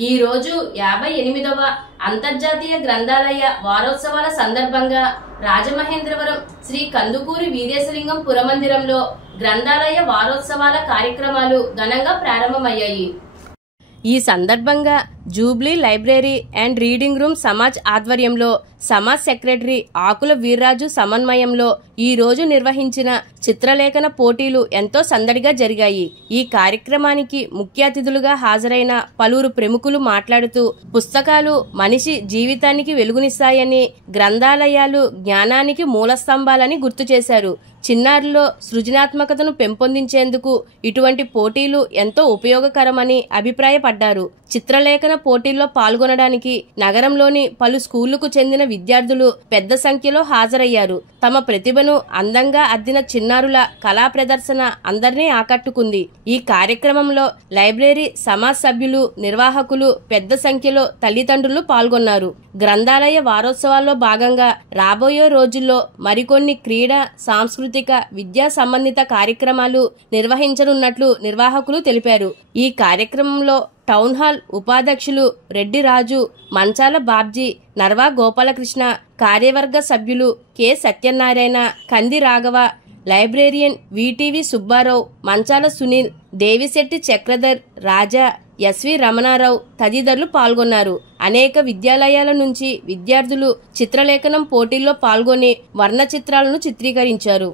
ఈ రోజు 58వ అంతర్జాతీయ గ్రంథాలయ వారోత్సవాల సందర్భంగా రాజమహేంద్రవరం శ్రీ కందుకూరి వీరేశలింగం పురమందిరంలో గ్రంథాలయ వారోత్సవాల కార్యక్రమాలు ఘనంగా ప్రారంభమయ్యాయి. ఈ సందర్భంగా Jubilee library and reading room Samaj ఆధ్వర్యంలో సమాజ్ సెక్రటరీ ఆకుల వీర్రాజు సమన్వయంలో ఈ రోజు నిర్వహించిన చిత్రలేఖన పోటీలు ఎంతో సందడిగా జరిగాయి. ఈ కార్యక్రమానికి ముఖ్య అతిథులుగా హాజరైన పలువురు ప్రముఖులు మాట్లాడుతూ పుస్తకాలు మనిషి జీవితానికి వెలుగునిస్తాయని, గ్రంథాలయాలు జ్ఞానానికి మూలస్తంభాలని గుర్తు చేశారు. చిన్నారుల్లో సృజనాత్మకతను పెంపొందించేందుకు ఇటువంటి పోటీలు ఎంతో ఉపయోగకరమని అభిప్రాయపడ్డారు. చిత్రలేఖన పోటీల్లో పాల్గొనడానికి నగరంలోని పలు స్కూళ్లకు చెందిన విద్యార్థులు పెద్ద సంఖ్యలో హాజరయ్యారు. తమ ప్రతిభను అందంగా అద్దిన చిన్నారుల కళా ప్రదర్శన అందరినీ ఆకట్టుకుంది. ఈ కార్యక్రమంలో లైబ్రరీ సమాజ్ సభ్యులు, నిర్వాహకులు, పెద్ద సంఖ్యలో తల్లిదండ్రులు పాల్గొన్నారు. గ్రంథాలయ వారోత్సవాల్లో భాగంగా రాబోయే రోజుల్లో మరికొన్ని క్రీడా, సాంస్కృతిక, విద్యా సంబంధిత కార్యక్రమాలు నిర్వహించనున్నట్లు నిర్వాహకులు తెలిపారు. ఈ కార్యక్రమంలో టౌన్ హాల్ ఉపాధ్యక్షులు రెడ్డి రాజు, మంచాల బాబ్జీ, నర్వా గోపాలకృష్ణ, కార్యవర్గ సభ్యులు కె సత్యనారాయణ, కంది రాఘవ, లైబ్రేరియన్ విటివి సుబ్బారావు, మంచాల సునీల్, దేవిశెట్టి చక్రధర్, రాజా, ఎస్వి రమణారావు తదితరులు పాల్గొన్నారు. అనేక విద్యాలయాల నుంచి విద్యార్థులు చిత్రలేఖనం పోటీల్లో పాల్గొని వర్ణ చిత్రాలను చిత్రీకరించారు.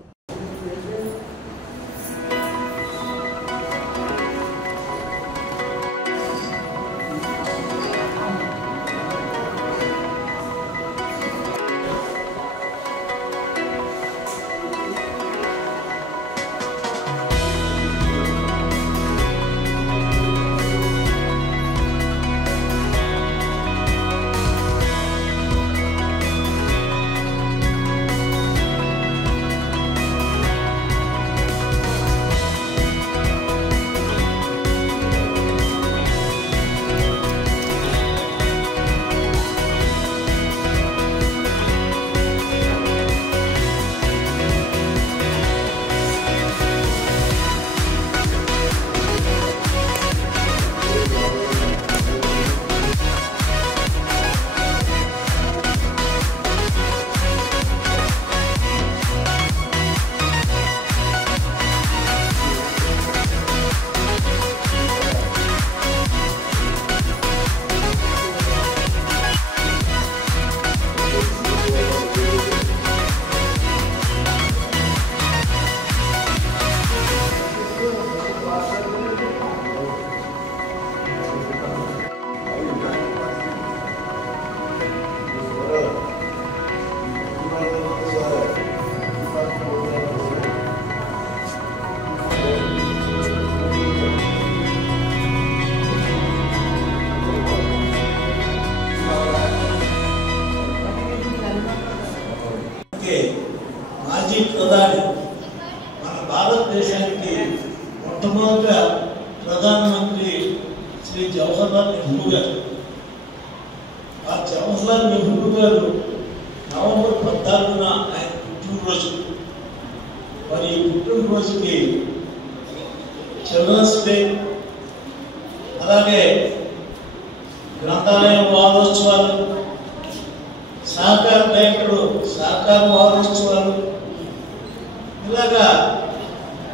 మాజీ ప్రధాని, మన భారతదేశానికి మొట్టమొదట ప్రధానమంత్రి శ్రీ జవహర్లాల్ నెహ్రూ గారు. ఆ జవహర్లాల్ నెహ్రూ గారు నవంబర్ 14న ఆయన పుట్టినరోజు. మరి ఈ పుట్టినరోజుకి చిల్డ్రన్స్ డే, అలాగే గ్రంథాలయ వారోత్సవాలు, సహకార బ్యాంకులు సహకార వారోత్సవాలు, ఇలాగా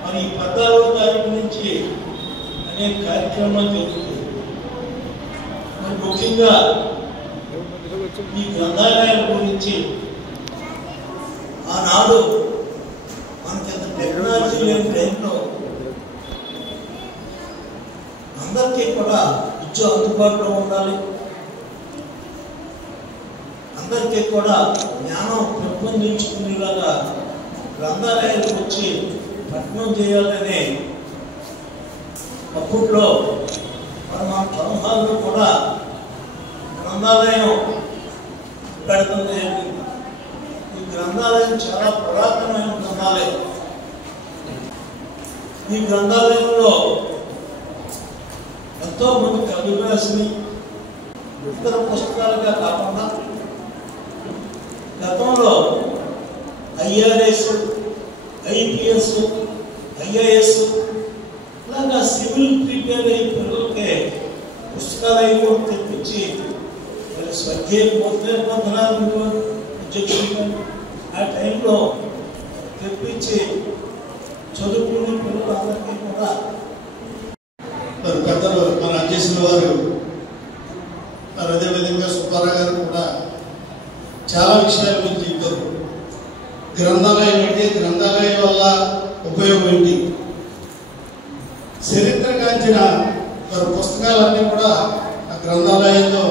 మరి 14వ తారీఖు నుంచి అనేక కార్యక్రమాలు జరుగుతాయి. మరి ముఖ్యంగా ఈ గ్రంథాలయాల గురించి ఆనాడు మనకి అంత టెక్నాలజీ లేని టైంలో అందరికీ కూడా విద్య అందుబాటులో ఉండాలి, అందరికీ కూడా జ్ఞానం పెంపొందించుకునేలాగా గ్రంథాలయాలకు వచ్చి పఠనం చేయాలనే అప్పట్లో మరి మన టౌన్ హాల్లో కూడా గ్రంథాలయం పెడతాం జరిగింది. ఈ గ్రంథాలయం చాలా పురాతనమైన గ్రంథాలయం. ఈ గ్రంథాలయంలో ఎంతో మంది కవి రాసిని ఇతర పుస్తకాలుగా కాకుండా గతంలో ఐఆర్ఎస్, ఐపీఎస్, ఐఏఎస్ ఇలాగా సివిల్ ప్రిపేర్ అయ్యే పిల్లలకే పుస్తకాలు పుస్తకాలయం కూడా తెప్పించి మరి స్వర్గీయ పద్మనాభ అధ్యక్షుడిగా ఆ టైంలో తెప్పించి చదువుకునే పిల్లలందరికీ కూడా మరి పెద్దలు మన అధ్యక్షుల వారు మరి అదేవిధంగా సుబ్బారావు గారు కూడా చాలా విషయాల గురించి చెప్తారు. గ్రంథాలయం ఏంటి, గ్రంథాలయం వల్ల ఉపయోగం ఏంటి, చరిత్ర కాంచిన మరి పుస్తకాలన్నీ కూడా ఆ గ్రంథాలయంలో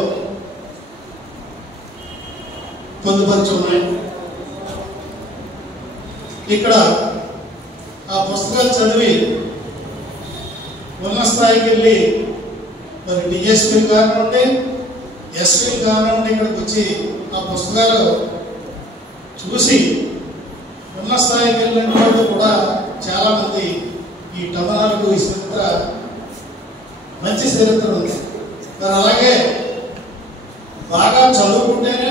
పొందుపరిచి ఉన్నాయి. ఇక్కడ ఆ పుస్తకాలు చదివి ఉన్నత స్థాయికి వెళ్ళి మరి డిఎస్పీ కానివ్వండి, ఎస్పీ కానివ్వండి, ఇక్కడికి వచ్చి ఆ పుస్తకాలు చూసి ఉన్నత స్థాయికి వెళ్ళిన వాళ్ళు కూడా చాలామంది ఈ టమనాలకు ఈ చరిత్ర మంచి చరిత్ర ఉంది. మరి అలాగే బాగా చదువుకుంటేనే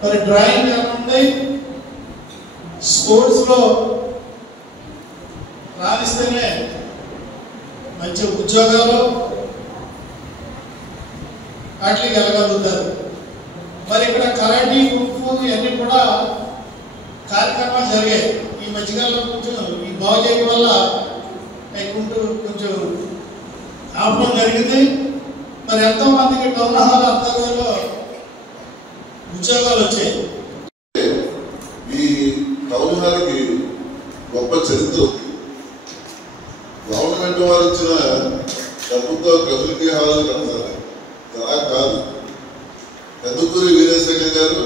మరి డ్రాయింగ్ కానివ్వండి, స్పోర్ట్స్లో రాణిస్తేనే మంచి ఉద్యోగాలు వాటికి వెళ్ళగలుగుతారు. మరి ఇక్కడ కరాటీ, కుంఫు ఇవన్నీ కూడా కార్యక్రమాలు జరిగాయి. ఈ మధ్యకాలంలో కొంచెం ఈ బాగు చేయడం వల్ల కొంచెం ఆపడం జరిగింది. మరి ఎంతో మందికి టౌన్ హాల్ అంతర్గతంలో ఉద్యోగాలు వచ్చాయి. ఈ టౌన్ హాల్కి గొప్ప చరిత్ర ఉంది. గవర్నమెంట్ వారు ఇచ్చిన డబ్బుతో కమ్యూనిటీ హాల్ కడతారు, అలా కాదు. కందుకూరి వీరేశలింగం గారు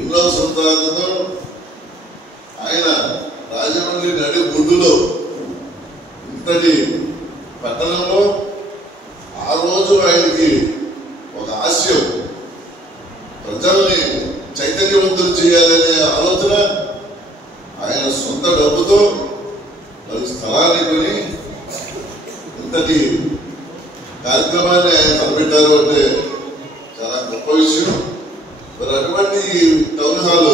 ఎన్నో సంతానంతో ఆయన రాజమండ్రి నడి బొడ్డులో ఇంతటి పట్టణంలో ఆ రోజు ఆయనకి ఒక ఆశయం, ప్రజల్ని చైతన్యవంతులు చేయాలనే ఆలోచన, ఆయన సొంత డబ్బుతో మరి స్థలాన్ని కొని ఇంతటి కార్యక్రమాన్ని ఆయన తలపెట్టారు అంటే చాలా గొప్ప విషయం. మరి అటువంటి టౌన్ హాల్